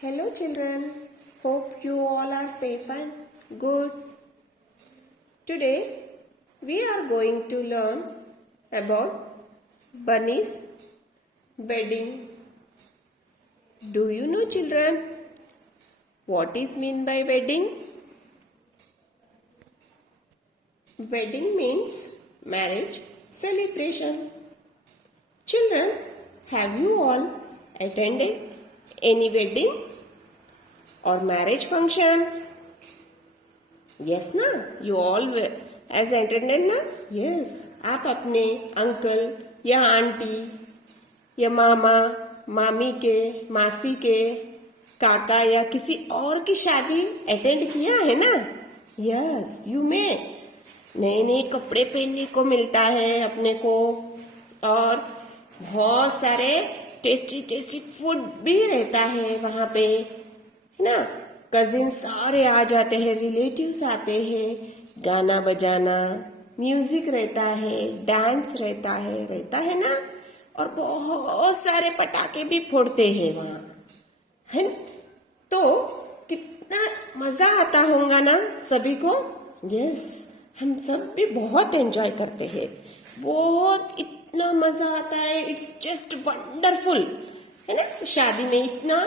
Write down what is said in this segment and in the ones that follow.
Hello children, hope you all are safe and good. Today we are going to learn about bunny's wedding. Do you know children what is mean by wedding? Wedding means marriage celebration. Children, have you all attended any wedding or marriage function? Yes ना, you all as attended ना? Yes, आप अपने uncle या aunty या मामा मामी के मासी के काका या किसी और की शादी अटेंड किया है ना? यस, यू में नए नए कपड़े पहनने को मिलता है अपने को और बहुत सारे टेस्टी टेस्टी फूड भी रहता है वहां पे, है ना? कजिन सारे आ जाते हैं, रिलेटिव्स आते हैं, गाना बजाना म्यूजिक रहता है, डांस रहता है ना? और बहुत सारे पटाखे भी फोड़ते हैं वहां, है? तो कितना मजा आता होगा ना सभी को? यस, हम सब भी बहुत एंजॉय करते हैं, बहुत इतना मजा आता है, इट्स जस्ट वंडरफुल, है ना? शादी में इतना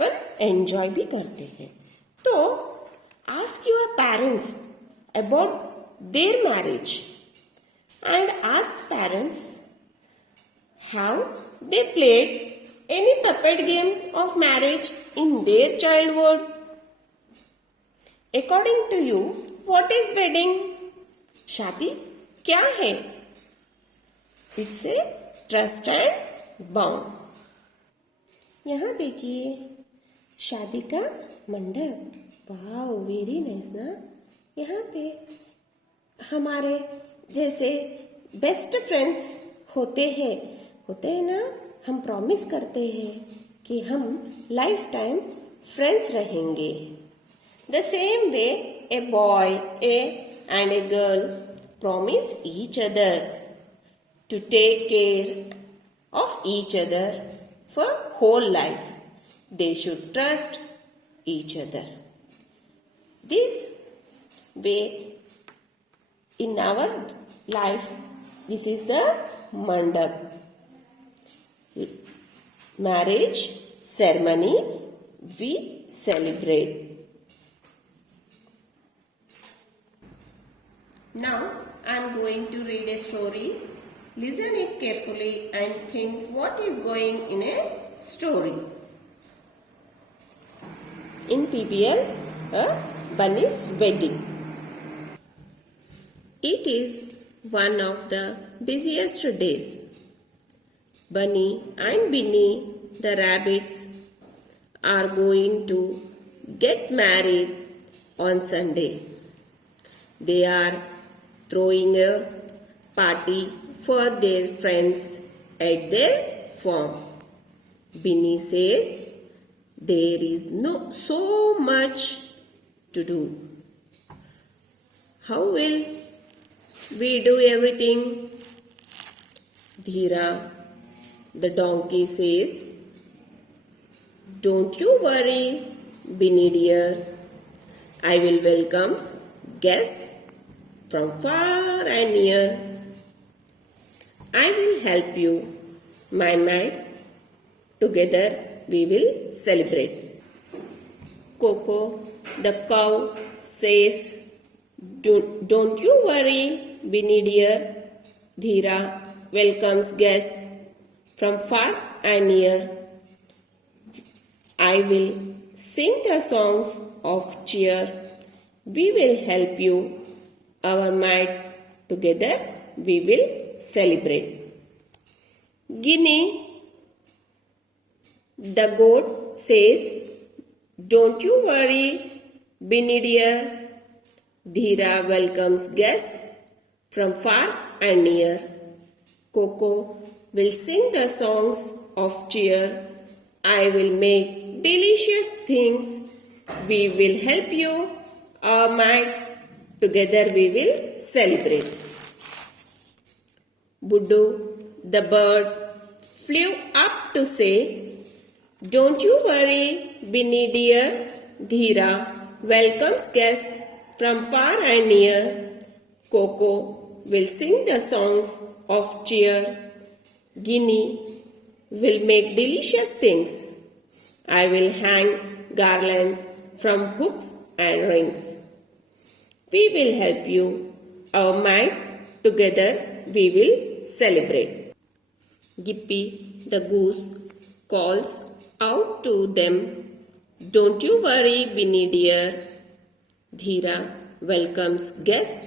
पर एंजॉय भी करते हैं. तो ask your parents about their marriage and ask parents how they played any puppet game of marriage in their childhood. According to you what is wedding? शादी क्या है? It's a trust and bound. यहाँ देखिए शादी का मंडप. वाह, very nice ना? यहाँ पे हमारे जैसे बेस्ट फ्रेंड्स होते हैं ना, हम प्रॉमिस करते हैं कि हम लाइफ टाइम फ्रेंड्स रहेंगे. The same way a boy and a girl promise each other to take care of each other for whole life. They should trust each other. This way in our life, this is the mandap. Marriage ceremony we celebrate. Now I am going to read a story. Listen it carefully and think what is going in a story. In PBL, a bunny's wedding. It is one of the busiest days. Bunny and Binny, the rabbits, are going to get married on Sunday. They are throwing a party for their friends at their farm. Binny says there is so much to do. How will we do everything? Dheera, the donkey, says, don't you worry, Binny dear. I will welcome guests from far and near. I will help you, my mate. Together we will celebrate. Coco, the cow, says, don't you worry, Binny dear. Dheera welcomes guests from far and near. I will sing the songs of cheer. We will help you, our mate. Together we will celebrate. Guinea, the goat, says, don't you worry, Binny dear. Dheera welcomes guests from far and near. Coco will sing the songs of cheer. I will make delicious things. We will help you, our mate. Together we will celebrate. Buddu, the bird, flew up to say, Don't you worry, Binny dear. Dheera welcomes guests from far and near. Coco will sing the songs of cheer. Guinea will make delicious things. I will hang garlands from hooks and rings. We will help you. Our might together we will celebrate. Gippy the goose calls out to them. Don't you worry, Binny dear. Dheera welcomes guests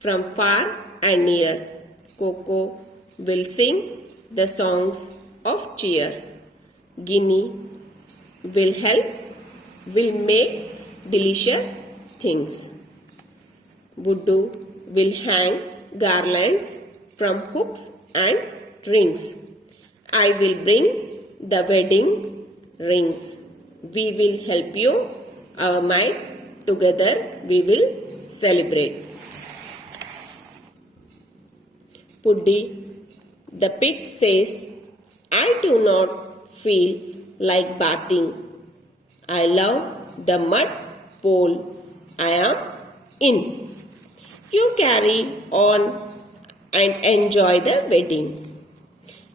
from far and near. Coco will sing the songs of cheer. Guinea will help, will make delicious things. Buddu will hang garlands from hooks and rings. I will bring the wedding rings. We will help you. Our might together we will celebrate. Puddi the pig says, I do not feel like bathing. I love the mud pool I am in. You carry on and enjoy the wedding.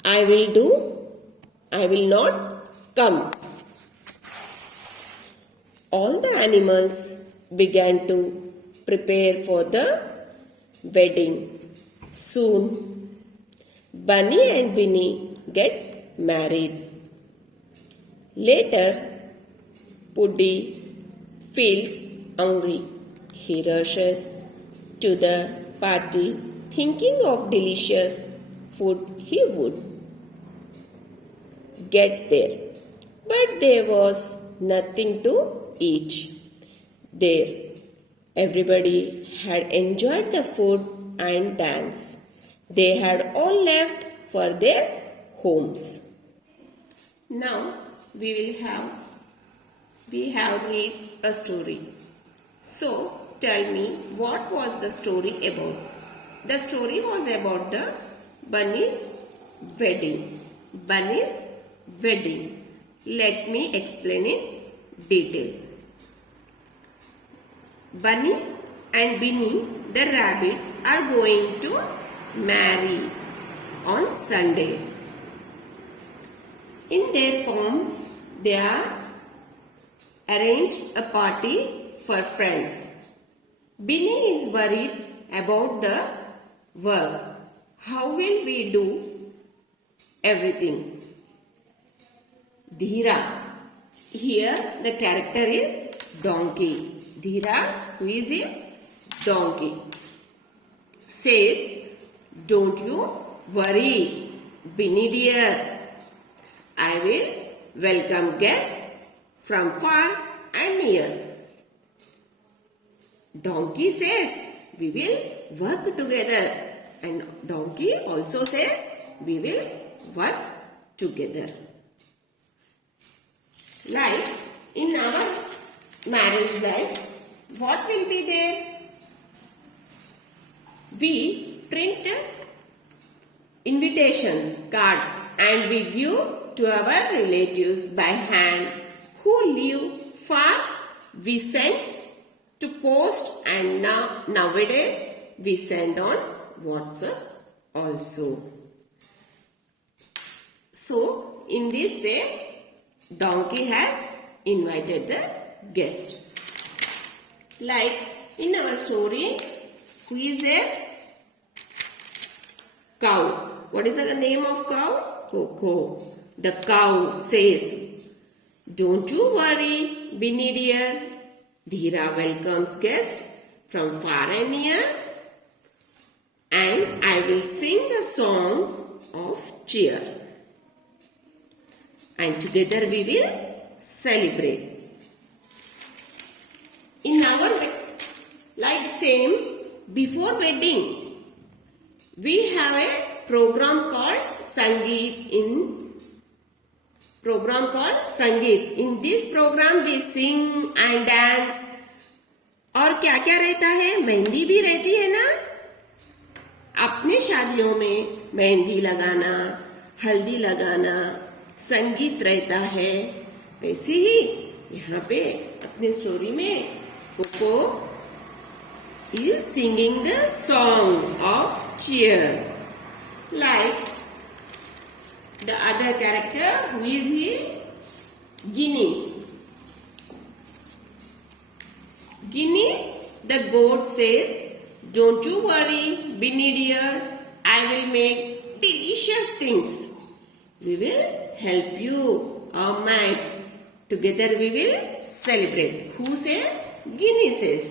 I will not come. All the animals began to prepare for the wedding. Soon, Bunny and Binny get married. Later, Puddi feels hungry. He rushes to the party thinking of delicious food he would get there. But there was nothing to eat there. Everybody had enjoyed the food and dance. They had all left for their homes. Now we have read a story. So tell me, what was the story about? The story was about the bunny's wedding. Bunny's wedding. Let me explain in detail. Bunny and Binny, the rabbits, are going to marry on Sunday. In their farm, they are arranged a party for friends. Binny is worried about the work. How will we do everything? Dheera. Here the character is donkey. Dheera, who is a donkey, says, don't you worry, Binny dear. I will welcome guests from far and near. Donkey says, we will work together. And donkey also says, we will work together. Like in our marriage life, what will be there? We print invitation cards and we give to our relatives by hand who live far. We send to post, and nowadays we send on WhatsApp also. So in this way, donkey has invited the guest. Like in our story, who is a cow? What is the name of cow? Coco. The cow says, don't you worry, Binny dear. Dheera welcomes guests from far and near, and I will sing the songs of cheer. And together we will celebrate. In our, like same, before wedding, we have a program called Sangeet. In this program we sing and dance. और क्या क्या रहता है? मेहंदी भी रहती है ना? अपने शादियों में मेहंदी लगाना, हल्दी लगाना, संगीत रहता है, वैसे ही यहाँ पे अपने स्टोरी में cocoa is singing the song of cheer. Like the other character, who is he? Guinea. Guinea, the goat says, "Don't you worry, Binny dear, I will make delicious things. We will help you, our might. Together we will celebrate." Who says? Guinea says.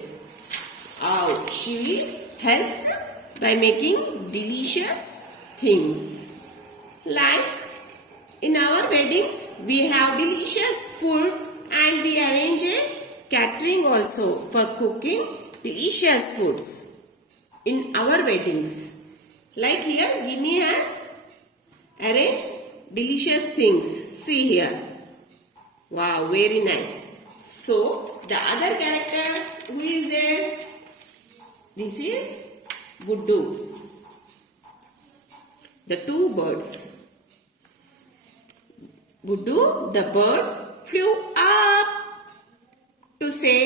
Oh, she helps by making delicious things. Like in our weddings, we have delicious food and we arrange a catering also for cooking delicious foods in our weddings. Like here, Guinea has arranged delicious things. See here. Wow, very nice. So, the other character who is there? This is Buddu. The two birds. Buddu, the bird, flew up to say,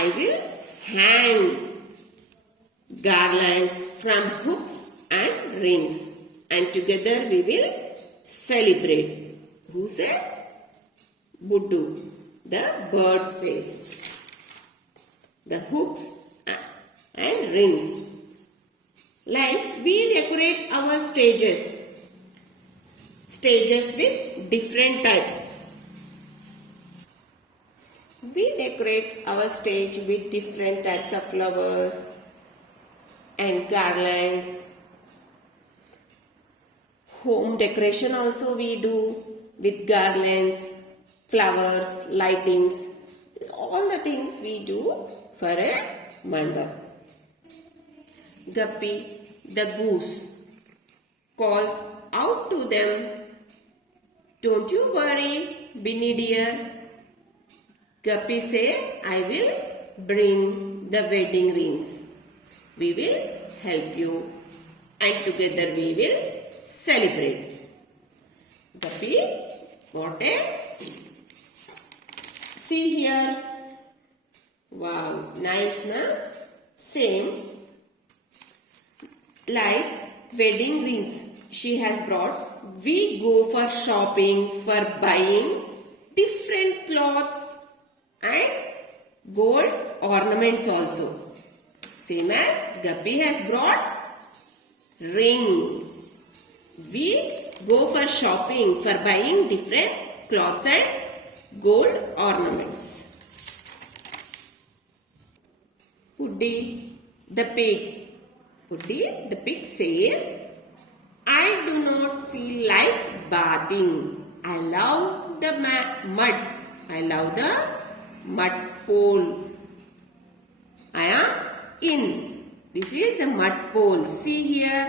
"I will hang garlands from hooks and rings, and together we will celebrate." Who says? Buddu. The bird says. The hooks and rings. Like we decorate our stages with different types. We decorate our stage with different types of flowers and garlands. Home decoration also we do with garlands, flowers, lightings. These all the things we do for a mandap. Guppy, the goose, calls out to them, "Don't you worry, Binny dear." Guppy say, "I will bring the wedding rings. We will help you and together we will celebrate." Guppy got a, see here. Wow, nice na? Same. Like wedding rings she has brought, we go for shopping, for buying different cloths and gold ornaments also. Same as Guppy has brought ring. We go for shopping, for buying different cloths and gold ornaments. Puddy, the pig. Puddy, the pig says, "I do not feel like bathing. I love the mud. I love the mud pool. I am in." This is the mud pool. See here.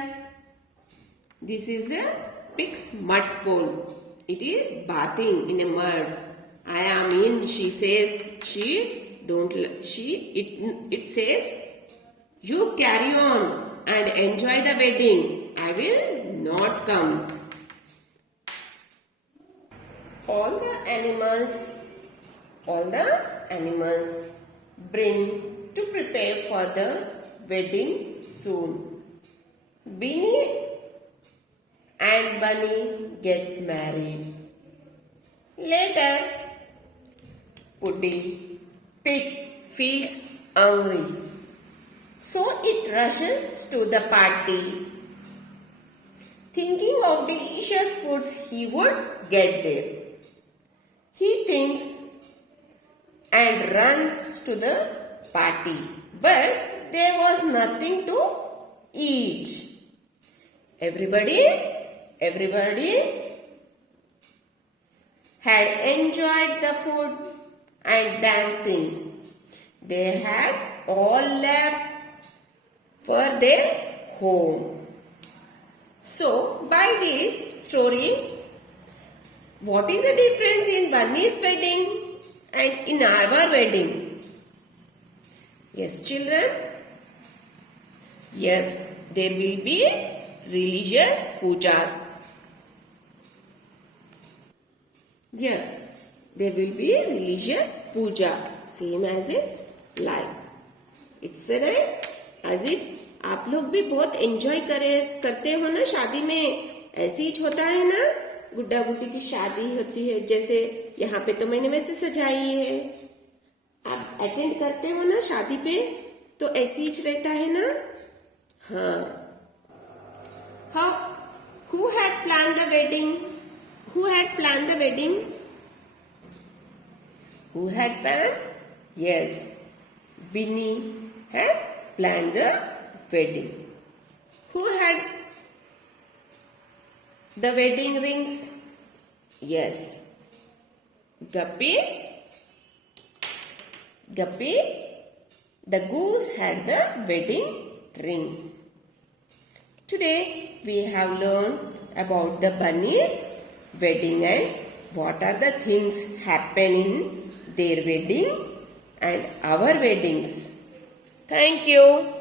This is a pig's mud pool. It is bathing in a mud. I am in. She says. It says, "You carry on and enjoy the wedding. I will not come." All the animals bring to prepare for the wedding soon. Binny and Bunny get married. Later, Puddy, pig, feels hungry. So it rushes to the party, thinking of delicious foods he would get there. He thinks and runs to the party, but there was nothing to eat. Everybody had enjoyed the food and dancing. They had all left for their home. So, by this story, what is the difference in Bunny's wedding and in our wedding? Yes, children? Yes, there will be religious pujas. Yes, there will be religious puja, same as it like. It's right, as it आप लोग भी बहुत enjoy करते हो ना शादी में, ऐसे ही होता है ना, गुड्डा गुड्डी की शादी होती है, जैसे यहाँ पे तो मैंने वैसे सजाई है, आप अटेंड करते हो ना शादी पे, तो ऐसे ही रहता है ना. हाँ. How? Who had planned the wedding? Who had planned the wedding? Who had planned? Yes, Binny has planned the wedding. Who had the wedding rings? Yes, Guppy. The goose had the wedding ring. Today we have learned about the bunny's wedding and what are the things happen in their wedding and our weddings. Thank you.